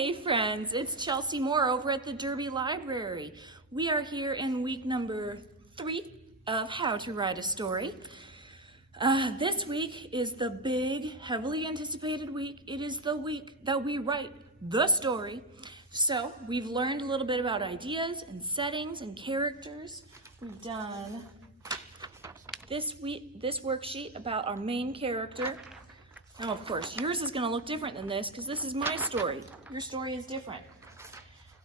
Hey friends, it's Chelsea Moore over at the Derby Library. We are here in week number 3 of How to Write a Story. This week is the big, heavily anticipated week. It is the week that we write the story. So we've learned a little bit about ideas and settings and characters. We've done this worksheet about our main character. Now, of course, yours is going to look different than this because this is my story. Your story is different.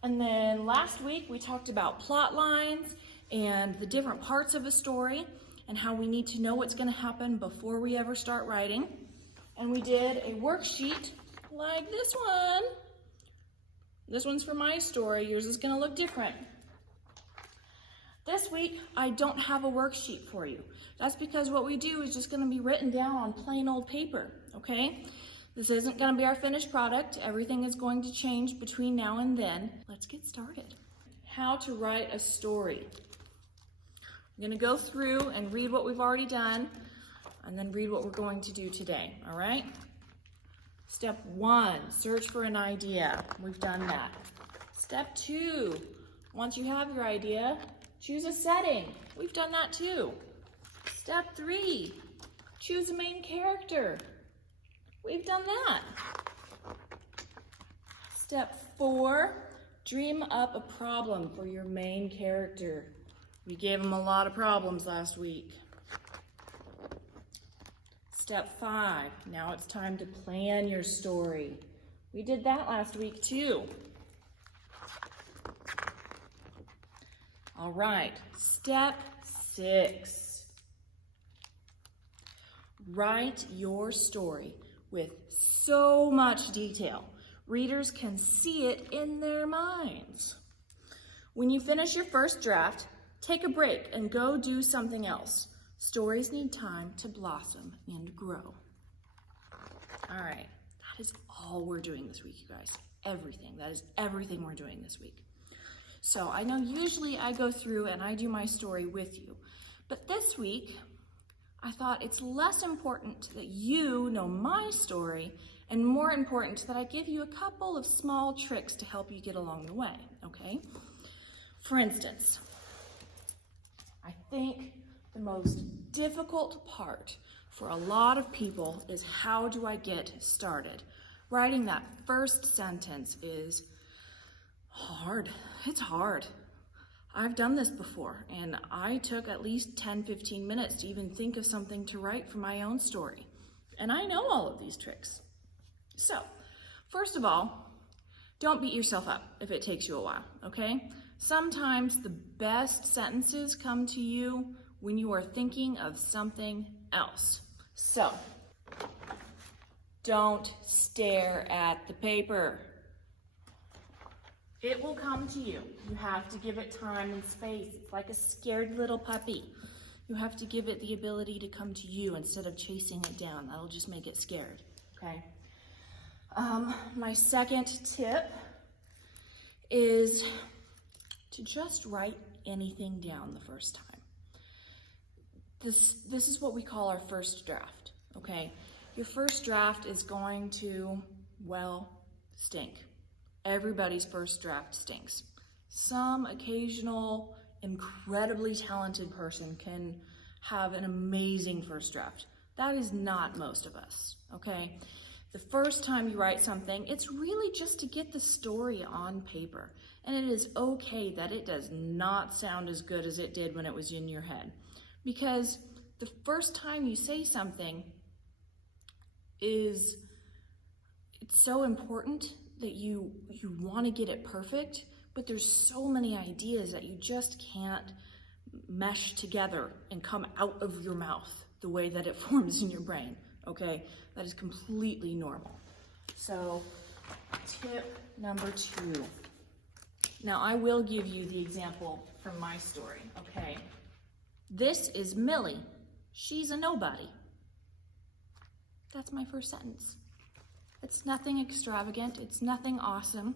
And then last week we talked about plot lines and the different parts of a story and how we need to know what's going to happen before we ever start writing. And we did a worksheet like this one. This one's for my story. Yours is going to look different. This week, I don't have a worksheet for you. That's because what we do is just going to be written down on plain old paper, okay? This isn't going to be our finished product. Everything is going to change between now and then. Let's get started. How to write a story. I'm going to go through and read what we've already done, and then read what we're going to do today, all right? Step 1, search for an idea. We've done that. Step 2, once you have your idea, choose a setting. We've done that too. Step 3, choose a main character. We've done that. Step 4, dream up a problem for your main character. We gave him a lot of problems last week. Step 5, now it's time to plan your story. We did that last week too. All right, step 6. Write your story with so much detail. Readers can see it in their minds. When you finish your first draft, take a break and go do something else. Stories need time to blossom and grow. All right, that is all we're doing this week, you guys. Everything. That is everything we're doing this week. So I know usually I go through and I do my story with you, but this week I thought it's less important that you know my story and more important that I give you a couple of small tricks to help you get along the way, okay? For instance, I think the most difficult part for a lot of people is how do I get started? Writing that first sentence is hard. It's hard. I've done this before, and I took at least 10-15 minutes to even think of something to write for my own story. And I know all of these tricks. So, first of all, don't beat yourself up if it takes you a while, okay? Sometimes the best sentences come to you when you are thinking of something else. So, don't stare at the paper. It will come to you. You have to give it time and space. It's like a scared little puppy. You have to give it the ability to come to you instead of chasing it down. That'll just make it scared, okay? My second tip is to just write anything down the first time. This is what we call our first draft, okay? Your first draft is going to, well, stink. Everybody's first draft stinks. Some occasional, incredibly talented person can have an amazing first draft. That is not most of us, okay? The first time you write something, it's really just to get the story on paper. And it is okay that it does not sound as good as it did when it was in your head. Because the first time you say something it's so important that you want to get it perfect, but there's so many ideas that you just can't mesh together and come out of your mouth the way that it forms in your brain, okay? That is completely normal. So, tip number 2. Now, I will give you the example from my story, okay? This is Millie. She's a nobody. That's my first sentence. It's nothing extravagant. It's nothing awesome.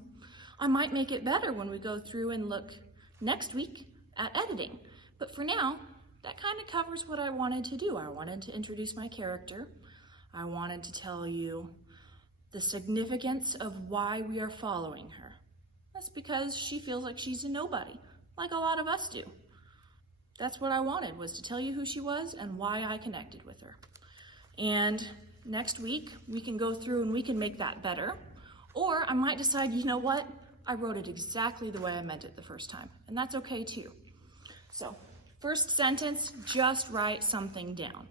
I might make it better when we go through and look next week at editing. But for now, that kind of covers what I wanted to do. I wanted to introduce my character. I wanted to tell you the significance of why we are following her. That's because she feels like she's a nobody, like a lot of us do. That's what I wanted, was to tell you who she was and why I connected with her. And next week, we can go through and we can make that better. Or I might decide, you know what? I wrote it exactly the way I meant it the first time. And that's okay too. So, first sentence, just write something down.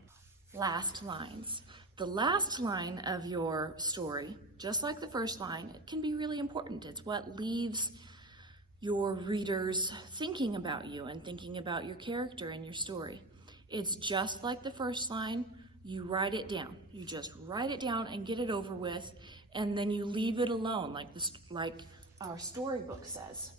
Last lines. The last line of your story, just like the first line, it can be really important. It's what leaves your readers thinking about you and thinking about your character and your story. It's just like the first line. You write it down. You just write it down and get it over with, and then you leave it alone, like our storybook says.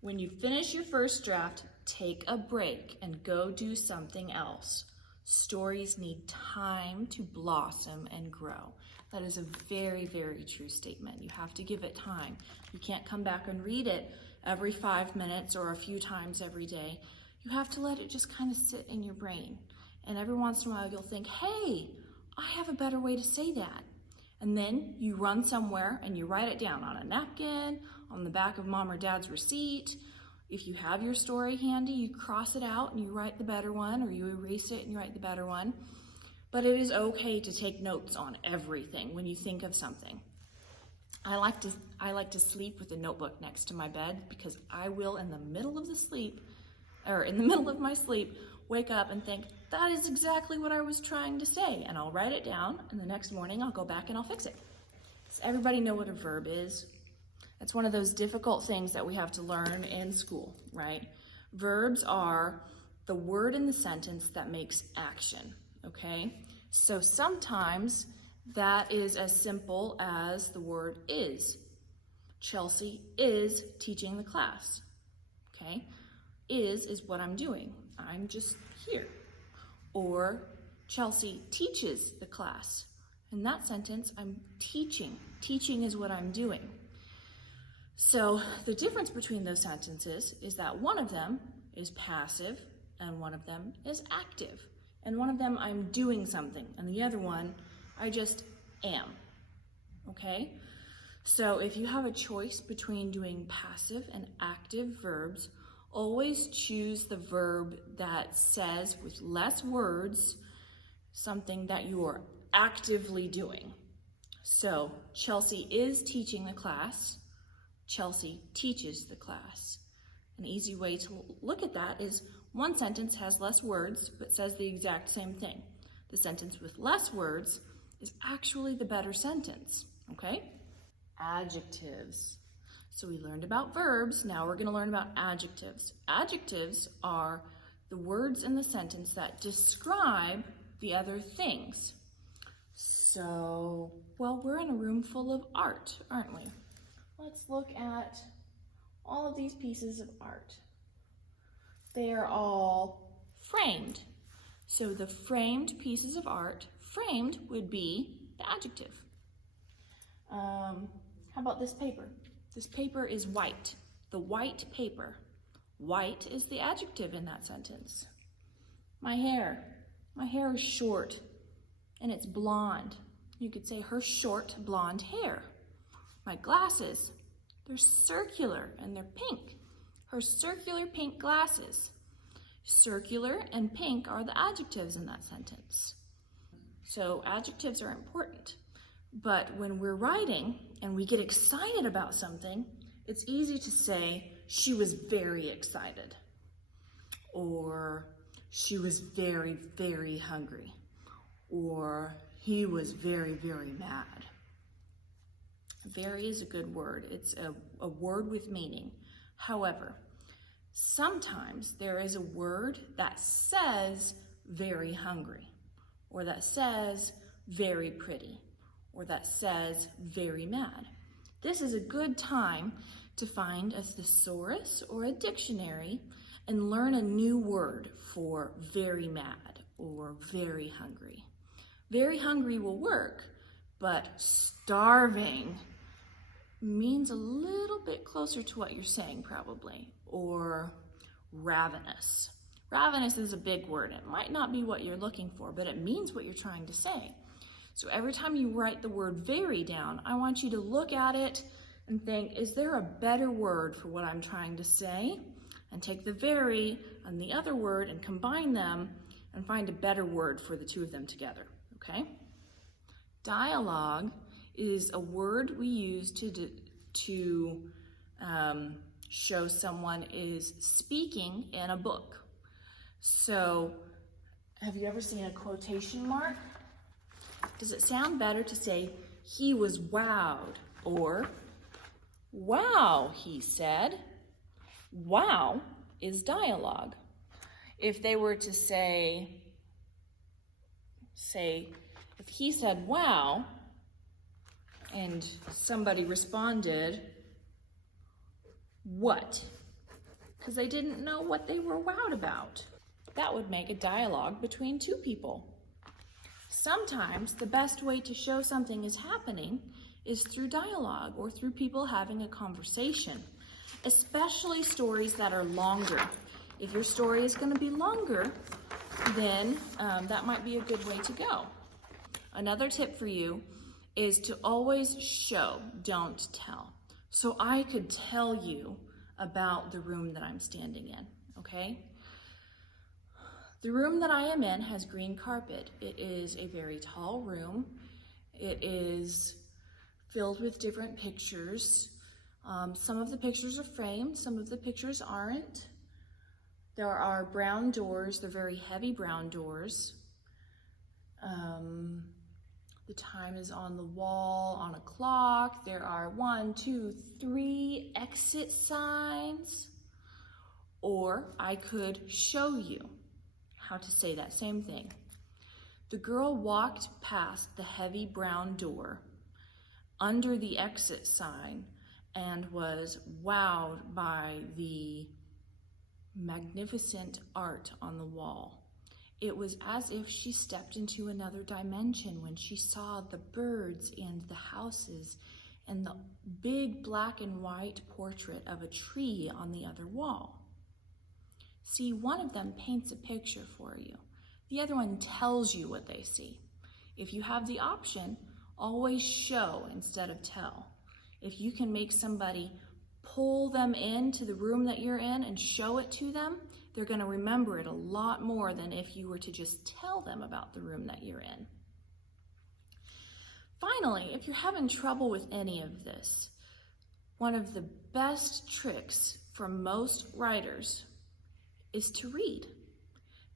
When you finish your first draft, take a break and go do something else. Stories need time to blossom and grow. That is a very, very true statement. You have to give it time. You can't come back and read it every 5 minutes or a few times every day. You have to let it just kind of sit in your brain. And every once in a while you'll think, hey, I have a better way to say that. And then you run somewhere and you write it down on a napkin, on the back of mom or dad's receipt. If you have your story handy, you cross it out and you write the better one, or you erase it and you write the better one. But it is okay to take notes on everything when you think of something. I like to sleep with a notebook next to my bed, because I will, in the middle of my sleep, wake up and think, that is exactly what I was trying to say, and I'll write it down, and the next morning I'll go back and I'll fix it. Does everybody know what a verb is? It's one of those difficult things that we have to learn in school, right? Verbs are the word in the sentence that makes action, okay? So sometimes that is as simple as the word is. Chelsea is teaching the class, okay? Is what I'm doing. I'm just here. Or Chelsea teaches the class. In that sentence, I'm teaching. Teaching is what I'm doing. So the difference between those sentences is that one of them is passive and one of them is active. And one of them, I'm doing something, and the other one, I just am, okay? So if you have a choice between doing passive and active verbs, always choose the verb that says, with less words, something that you are actively doing. So Chelsea is teaching the class. Chelsea teaches the class. An easy way to look at that is one sentence has less words but says the exact same thing. The sentence with less words is actually the better sentence, okay? Adjectives. So we learned about verbs, now we're going to learn about adjectives. Adjectives are the words in the sentence that describe the other things. So, well, we're in a room full of art, aren't we? Let's look at all of these pieces of art. They are all framed. So the framed pieces of art, framed would be the adjective. How about this paper? This paper is white. The white paper. White is the adjective in that sentence. My hair is short and it's blonde. You could say her short blonde hair. My glasses, they're circular and they're pink. Her circular pink glasses. Circular and pink are the adjectives in that sentence. So adjectives are important. But when we're writing and we get excited about something, it's easy to say, she was very excited. Or she was very, very hungry. Or he was very, very mad. Very is a good word. It's a word with meaning. However, sometimes there is a word that says very hungry, or that says very pretty, or that says very mad. This is a good time to find a thesaurus or a dictionary and learn a new word for very mad or very hungry. Very hungry will work, but starving means a little bit closer to what you're saying probably, or ravenous. Ravenous is a big word. It might not be what you're looking for, but it means what you're trying to say. So every time you write the word very down, I want you to look at it and think, is there a better word for what I'm trying to say? And take the very and the other word and combine them and find a better word for the two of them together, okay? Dialogue is a word we use to show someone is speaking in a book. So, have you ever seen a quotation mark? Does it sound better to say, he was wowed, or, wow, he said? Wow is dialogue. If they were to say, if he said wow, and somebody responded, what? Because they didn't know what they were wowed about. That would make a dialogue between two people. Sometimes the best way to show something is happening is through dialogue or through people having a conversation, especially stories that are longer. If your story is going to be longer, then that might be a good way to go. Another tip for you is to always show, don't tell. So I could tell you about the room that I'm standing in, okay? The room that I am in has green carpet. It is a very tall room. It is filled with different pictures. Some of the pictures are framed, some of the pictures aren't. There are brown doors, they're very heavy brown doors. The time is on the wall, on a clock. There are 1, 2, 3 exit signs. Or I could show you how to say that same thing. The girl walked past the heavy brown door under the exit sign and was wowed by the magnificent art on the wall. It was as if she stepped into another dimension when she saw the birds and the houses and the big black and white portrait of a tree on the other wall. See, one of them paints a picture for you. The other one tells you what they see. If you have the option, always show instead of tell. If you can make somebody pull them into the room that you're in and show it to them, they're going to remember it a lot more than if you were to just tell them about the room that you're in. Finally, if you're having trouble with any of this, one of the best tricks for most writers is to read.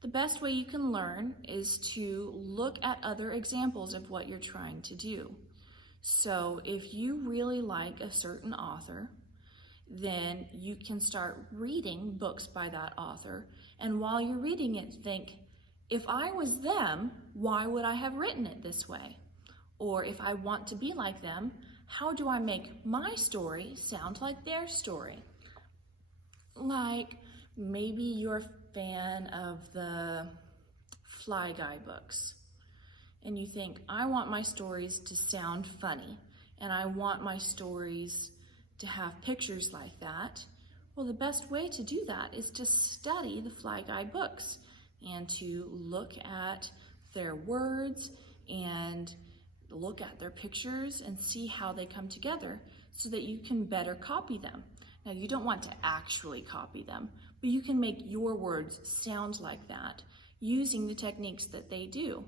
The best way you can learn is to look at other examples of what you're trying to do. So if you really like a certain author, then you can start reading books by that author. And while you're reading it, think, if I was them, why would I have written it this way? Or if I want to be like them, how do I make my story sound like their story? Like maybe you're a fan of the Fly Guy books, and you think, I want my stories to sound funny, and I want my stories to have pictures like that. Well, the best way to do that is to study the Fly Guy books and to look at their words and look at their pictures and see how they come together so that you can better copy them. Now, you don't want to actually copy them, but you can make your words sound like that using the techniques that they do.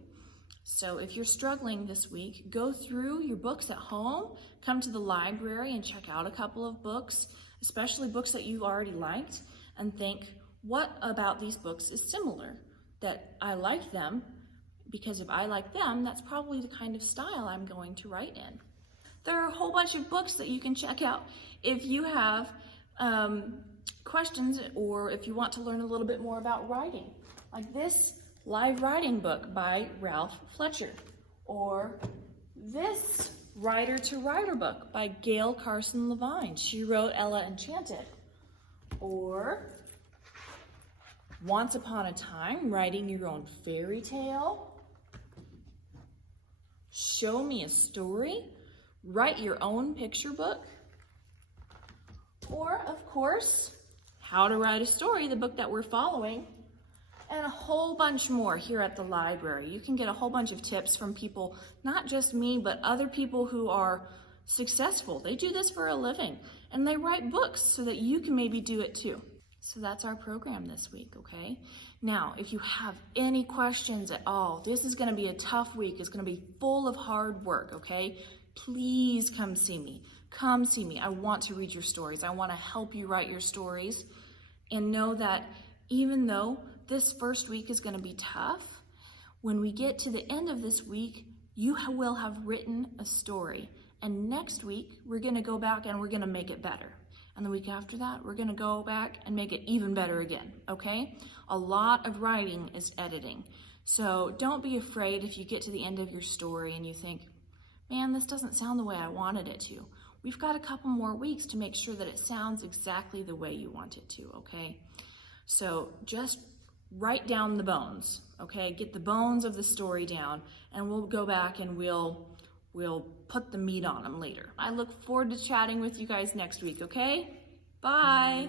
So if you're struggling this week, go through your books at home, come to the library and check out a couple of books, especially books that you already liked, and think, what about these books is similar? That I like them, because if I like them, that's probably the kind of style I'm going to write in. There are a whole bunch of books that you can check out if you have questions or if you want to learn a little bit more about writing. Like this live writing book by Ralph Fletcher, or this Writer to Writer book by Gail Carson Levine. She wrote Ella Enchanted. Or Once Upon a Time, Writing Your Own Fairy Tale. Show Me a Story, Write Your Own Picture Book. Or, of course, How to Write a Story, the book that we're following. and a whole bunch more here at the library. You can get a whole bunch of tips from people, not just me, but other people who are successful. They do this for a living, and they write books so that you can maybe do it too. So that's our program this week, okay? Now, if you have any questions at all, this is gonna be a tough week. It's gonna be full of hard work, okay? Please come see me. Come see me. I want to read your stories. I wanna help you write your stories. And know that even though this first week is gonna be tough, when we get to the end of this week, you will have written a story. And next week, we're gonna go back and we're gonna make it better. And the week after that, we're gonna go back and make it even better again, okay? A lot of writing is editing. So don't be afraid if you get to the end of your story and you think, man, this doesn't sound the way I wanted it to. We've got a couple more weeks to make sure that it sounds exactly the way you want it to, okay? So just write down the bones, okay? Get the bones of the story down, and we'll go back and we'll put the meat on them later. I look forward to chatting with you guys next week, okay? Bye.